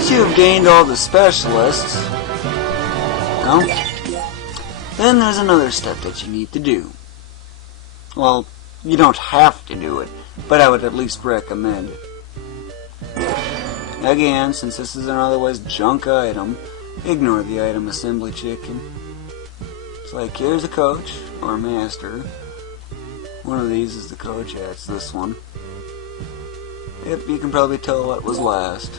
once you've gained all the specialists, well, then there's another step that you need to do. Well, you don't have to do it, but I would at least recommend it. Again, since this is an otherwise junk item, ignore the item assembly chicken. It's like, here's a coach, or master. One of these is the coach, yeah, it's this one. Yep, you can probably tell what was last.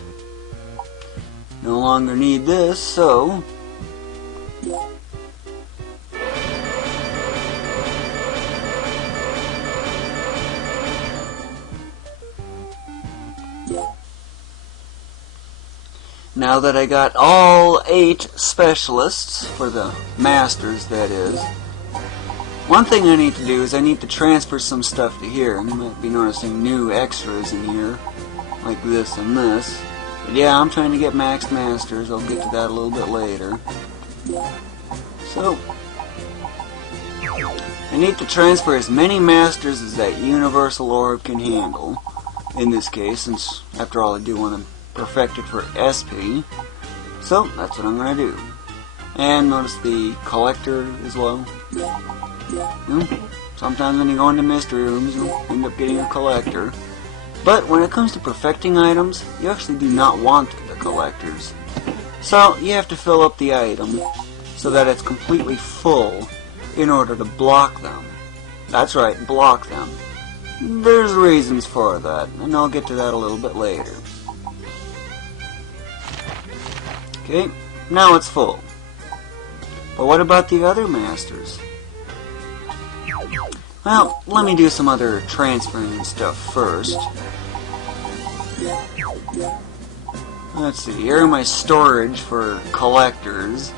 No longer need this, so... now that I got all 8 specialists, for the masters that is, one thing I need to do is I need to transfer some stuff to here. And you might be noticing new extras in here, like this and this. But yeah, I'm trying to get maxed masters. I'll get to that a little bit later. So, I need to transfer as many masters as that universal orb can handle. In this case, since after all I do want to perfect it for SP. So, that's what I'm going to do. And notice the collector as well. Sometimes when you go into mystery rooms, you'll end up getting a collector. But when it comes to perfecting items, you actually do not want the collectors. So you have to fill up the item so that it's completely full in order to block them. That's right, block them. There's reasons for that, and I'll get to that a little bit later. Okay, now it's full. But what about the other masters? Well, let me do some other transferring and stuff first. Let's see, here are my storage for collectors.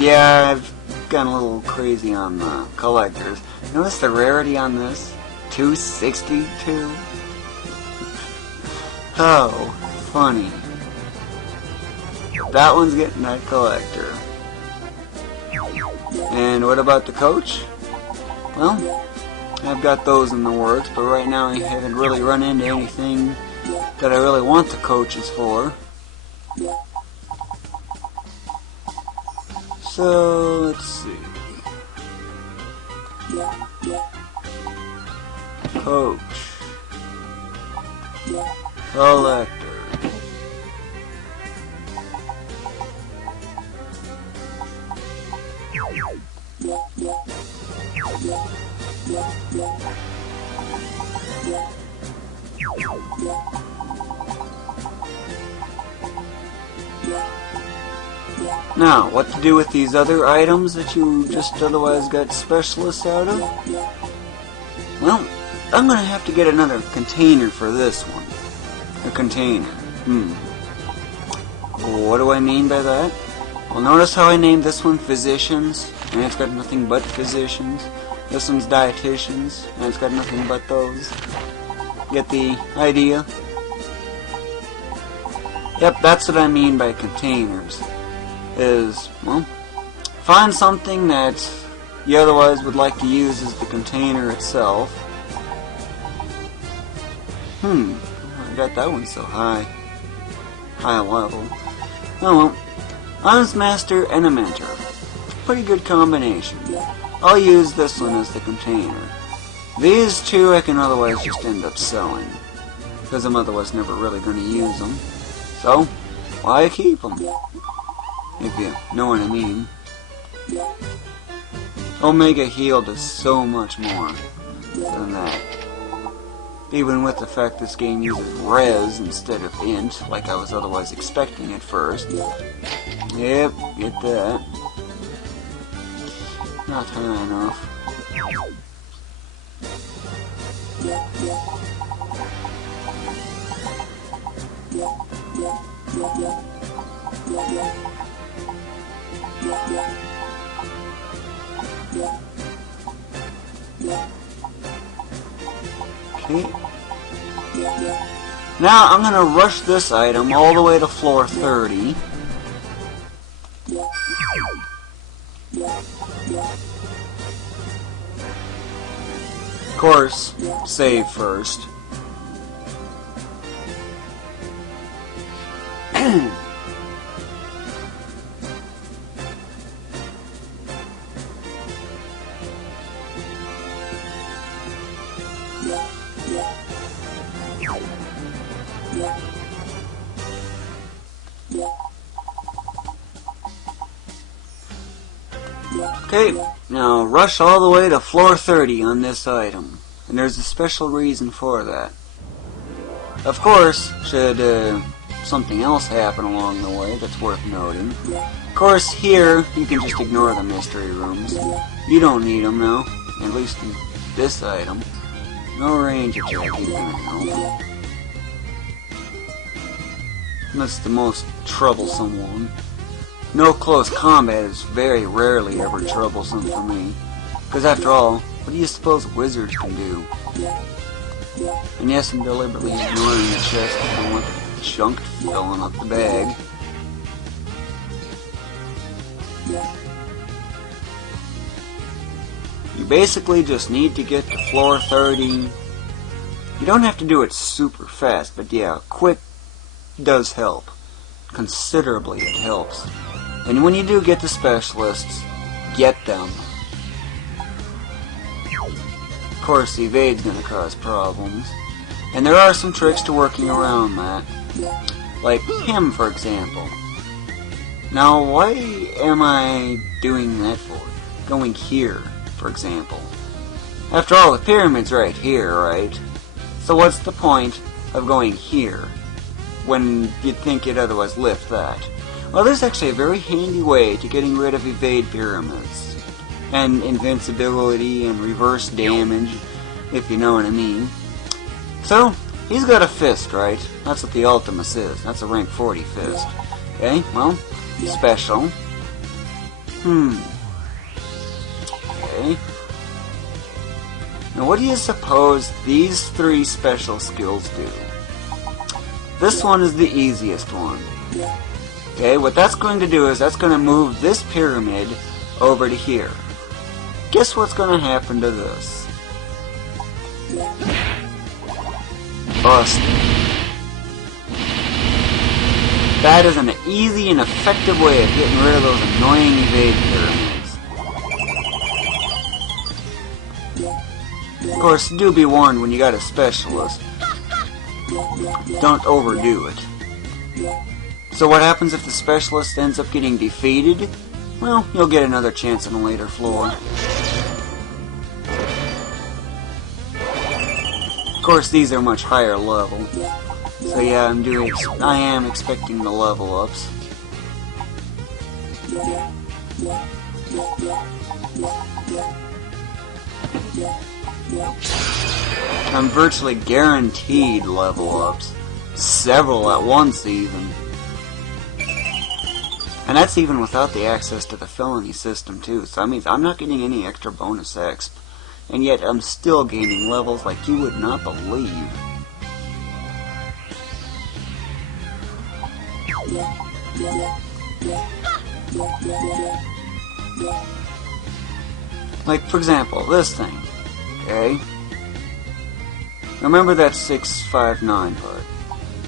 Yeah, I've gone a little crazy on the collectors. Notice the rarity on this? 262? Oh, funny. That one's getting that collector. And what about the coach? Well, I've got those in the works, but right now I haven't really run into anything that I really want the coaches for. So, let's see. Coach. Collector. Now, what to do with these other items that you just otherwise got specialists out of? Well, I'm going to have to get another container for this one. A container. What do I mean by that? Well, notice how I named this one Physicians, and it's got nothing but physicians. This one's Dietitians, and it's got nothing but those. Get the idea? Yep, that's what I mean by containers. Is, well, find something that you otherwise would like to use as the container itself. I got that one so high level. Oh well, Honest Master and a Mentor. Pretty good combination. I'll use this one as the container. These two I can otherwise just end up selling, because I'm otherwise never really going to use them. So, why keep them? If you know what I mean. Omega Heal does so much more than that. Even with the fact this game uses res instead of int, like I was otherwise expecting at first. Yep, get that. Not high enough. Okay. Now I'm going to rush this item all the way to floor 30. Of course, save first. Okay, now rush all the way to floor 30 on this item, and there's a special reason for that. Of course, should something else happen along the way that's worth noting. Of course, here, you can just ignore the mystery rooms. You don't need them now, at least in this item. No range attack is gonna help. That's the most troublesome one. No close combat is very rarely ever troublesome for me. Because after all, what do you suppose wizards can do? And yes, I'm deliberately ignoring the chest. I don't want the junk filling up the bag. You basically just need to get to floor 30. You don't have to do it super fast, but yeah, quick does help. Considerably it helps. And when you do get the specialists, get them. Of course, the evade's gonna cause problems. And there are some tricks to working around that. Like him, for example. Now, why am I doing that for? Going here, for example. After all, the pyramid's right here, right? So what's the point of going here when you'd think you'd otherwise lift that? Well, there's actually a very handy way to getting rid of evade pyramids. And invincibility and reverse damage, if you know what I mean. So, he's got a fist, right? That's what the Ultimus is. That's a rank 40 fist. Okay, well, special. Okay. Now, what do you suppose these three special skills do? This one is the easiest one. Okay, what that's going to do is that's going to move this pyramid over to here. Guess what's going to happen to this? Busted. That is an easy and effective way of getting rid of those annoying evade pyramids. Of course, do be warned when you got a specialist. Don't overdo it. So what happens if the specialist ends up getting defeated? Well, you'll get another chance on a later floor. Of course, these are much higher level. So yeah, I am expecting the level ups. I'm virtually guaranteed level ups. Several at once even. And that's even without the access to the felony system too, so that means I'm not getting any extra bonus exp. And yet I'm still gaining levels like you would not believe. Like, for example, this thing. Okay? Remember that 659 part.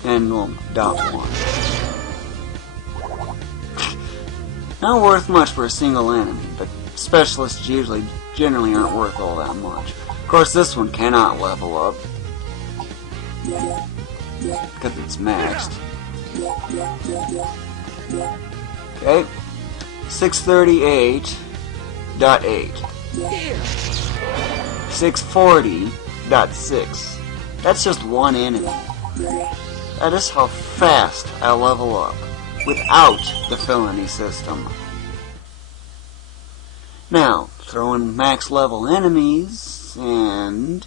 And we'll adopt one. Not worth much for a single enemy, but specialists generally aren't worth all that much. Of course, this one cannot level up. Because it's maxed. Okay. 638.8. 640.6. That's just one enemy. That is how fast I level up without the felony system. Now, throw in max level enemies and...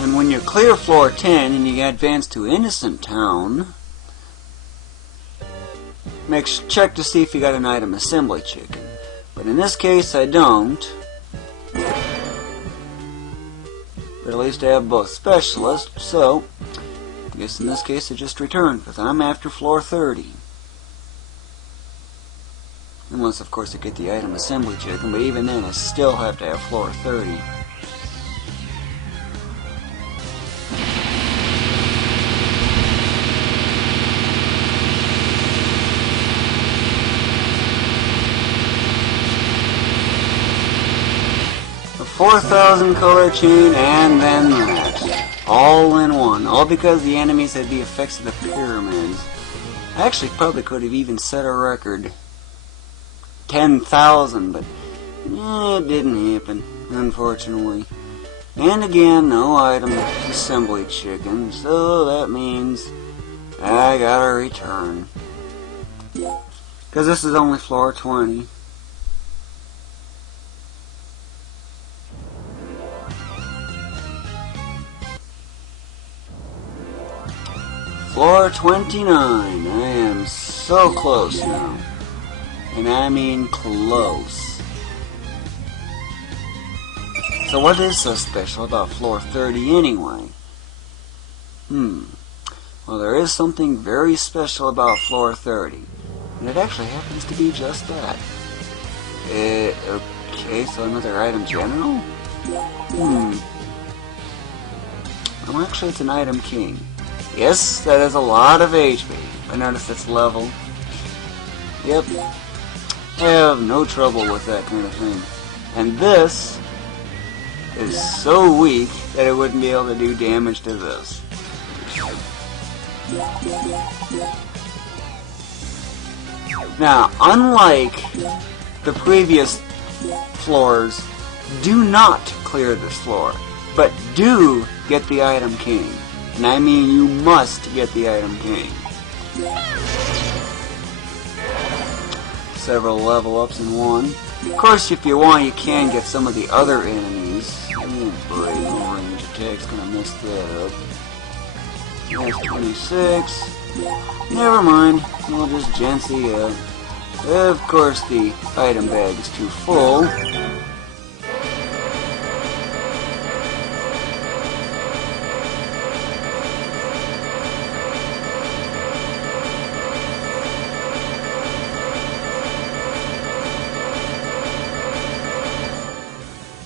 And when you clear floor 10 and you advance to Innocent Town, check to see if you got an item assembly chicken. But in this case I don't. But at least I have both specialists, so I guess in this case I just returned because I'm after floor 30. Unless, of course, I get the item assembly chicken, but even then I still have to have floor 30. A 4,000 color chain, and then that. All in one. All because the enemies had the effects of the pyramids. I actually probably could have even set a record. 10,000, but it didn't happen, unfortunately. And again, no item assembly chicken, so that means I gotta return. Because this is only floor 20. Floor 29. I am so close now. And I mean close. So what is so special about floor 30 anyway? Well, there is something very special about floor 30. And it actually happens to be just that. Okay, so another item general? Well, actually it's an item king. Yes, that is a lot of HP. I notice it's level. Yep. I have no trouble with that kind of thing. And this is so weak that it wouldn't be able to do damage to this. Now, unlike the previous floors, do not clear this floor, but do get the item king. And I mean you must get the item king. Several level ups in one. Of course, if you want, you can get some of the other enemies. Oh boy, no range attack's gonna mess that up. That's 26. Never mind, we'll just Gency out. Of course, the item bag is too full.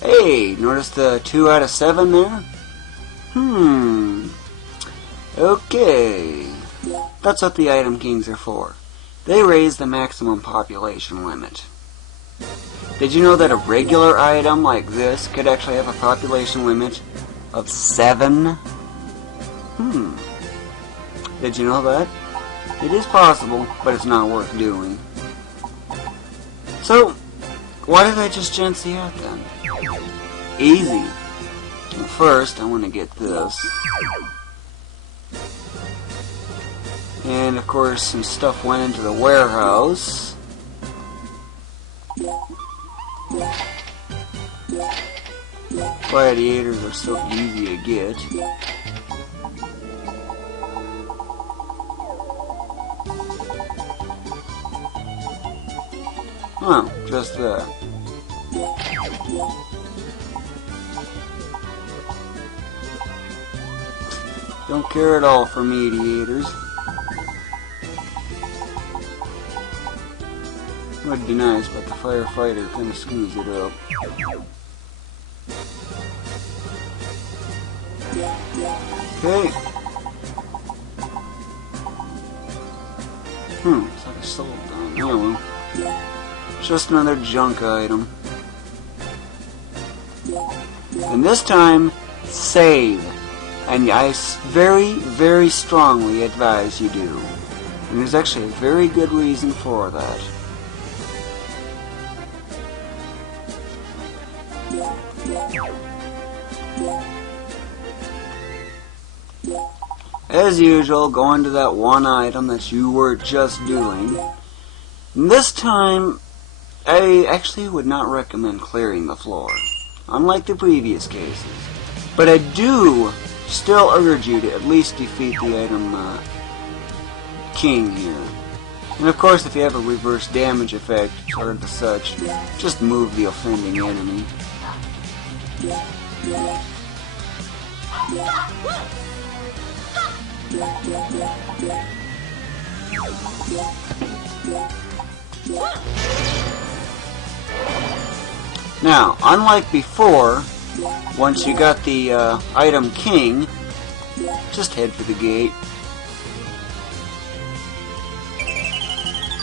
Hey, notice the 2 out of 7 there? Okay. That's what the item kings are for. They raise the maximum population limit. Did you know that a regular item like this could actually have a population limit of 7? Did you know that? It is possible, but it's not worth doing. So, why did I just Gency out then? Easy. Well, first, I want to get this. And, of course, some stuff went into the warehouse. Gladiators are so easy to get. Well, just that. Don't care at all for mediators. Would be nice, but the firefighter kind of screws it up. Okay. It's like a soul down. Oh well. Just another junk item. And this time, save. And I very, very strongly advise you do. And there's actually a very good reason for that. As usual, go into that one item that you were just doing. And this time, I actually would not recommend clearing the floor, unlike the previous cases. But I do still urge you to at least defeat the item king here. And of course, if you have a reverse damage effect or the such, just move the offending enemy. Now, unlike before, once you got the item king, just head for the gate.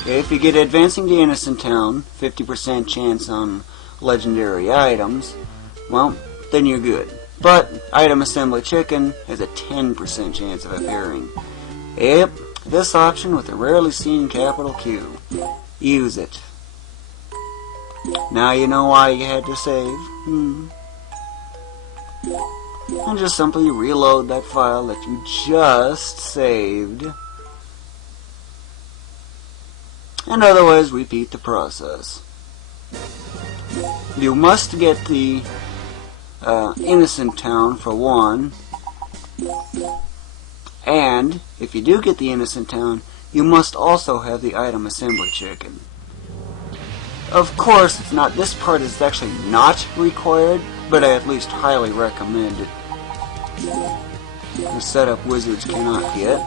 Okay, if you get Advancing to Innocent Town, 50% chance on legendary items, well, then you're good. But Item Assembly Chicken has a 10% chance of appearing. Yep, this option with a rarely seen capital Q. Use it. Now you know why you had to save. And just simply reload that file that you just saved. And otherwise repeat the process. You must get the Innocent Town for one, and if you do get the Innocent Town, you must also have the Item Assembly Chicken. Of course, it's not. This part is actually not required, but I at least highly recommend it. The setup wizards cannot get.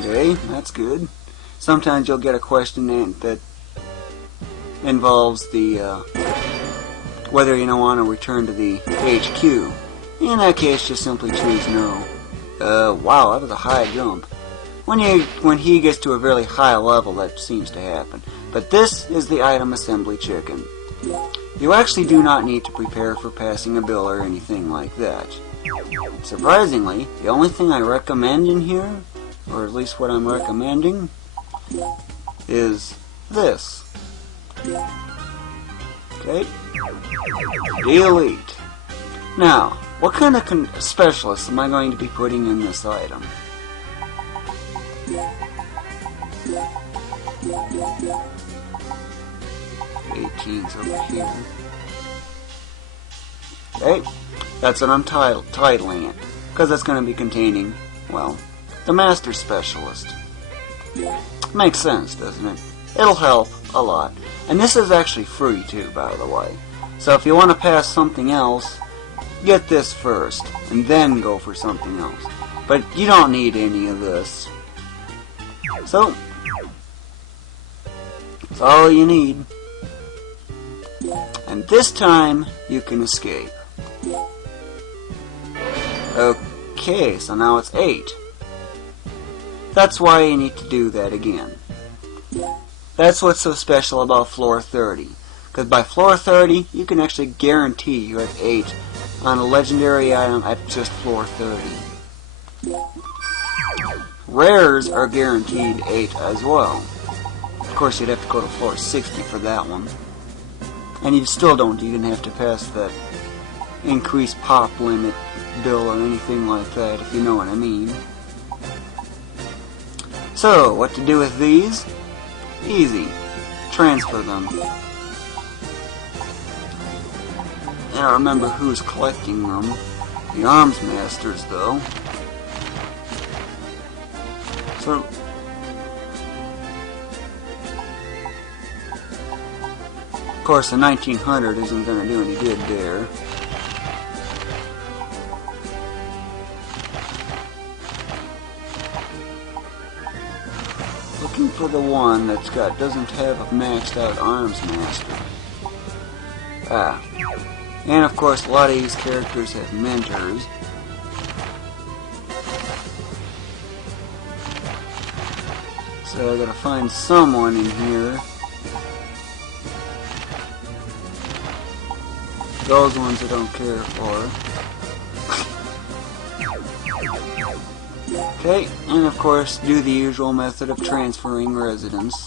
Okay, that's good. Sometimes you'll get a question that involves the whether you want to return to the HQ. In that case, just simply choose no. Wow, that was a high jump. When he gets to a really high level, that seems to happen. But this is the Item Assembly Chicken. You actually do not need to prepare for passing a bill or anything like that. Surprisingly, the only thing I recommend in here, or at least what I'm recommending, is this. Okay? Delete. Now, what kind of specialists am I going to be putting in this item? '18's over here. Okay, that's what I'm titling it, because it's going to be containing, well, the Master Specialist. Makes sense, doesn't it? It'll help a lot. And this is actually free too, by the way. So if you want to pass something else, get this first, and then go for something else. But you don't need any of this. So, that's all you need. And this time, you can escape. Okay, so now it's 8. That's why you need to do that again. That's what's so special about floor 30. Because by floor 30, you can actually guarantee you have 8 on a legendary item at just floor 30. Rares are guaranteed 8 as well. Of course, you'd have to go to floor 60 for that one. And you still don't even have to pass that increased pop limit bill or anything like that, if you know what I mean. So, what to do with these? Easy. Transfer them. I don't remember who's collecting them. The Arms Masters, though. So, of course, the 1900 isn't going to do any good there. Looking for the one that's doesn't have a maxed out Arms Master. And of course, a lot of these characters have mentors. So I gotta find someone in here. Those ones I don't care for. Okay, and of course, do the usual method of transferring residents.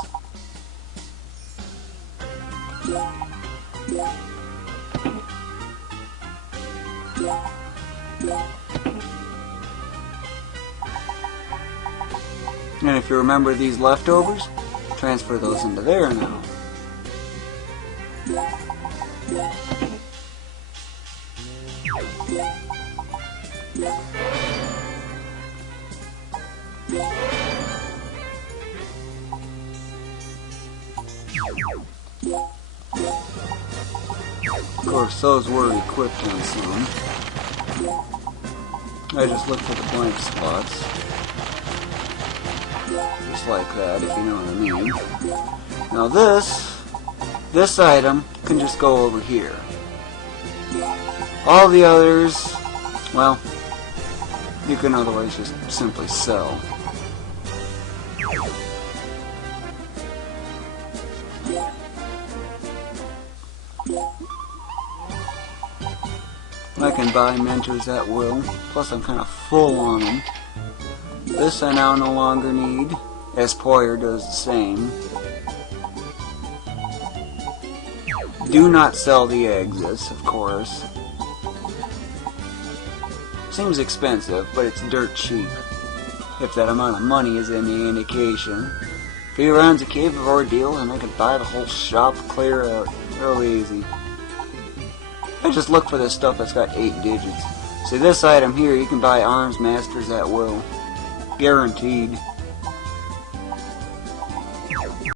And if you remember these leftovers, transfer those into there now. Of course, those were equipped on some. I just look for the blank spots. Just like that, if you know what I mean. Now this item can just go over here. All the others, well, you can otherwise just simply sell. I can buy mentors at will, plus I'm kind of full on them. This I now no longer need, as Poyer does the same. Do not sell the exits, of course. Seems expensive, but it's dirt cheap, if that amount of money is any indication. 3 rounds of Cave of Ordeal and I could buy the whole shop clear out real easy. I just look for this stuff that's got 8 digits. See, this item here, you can buy Arms Masters at will. Guaranteed.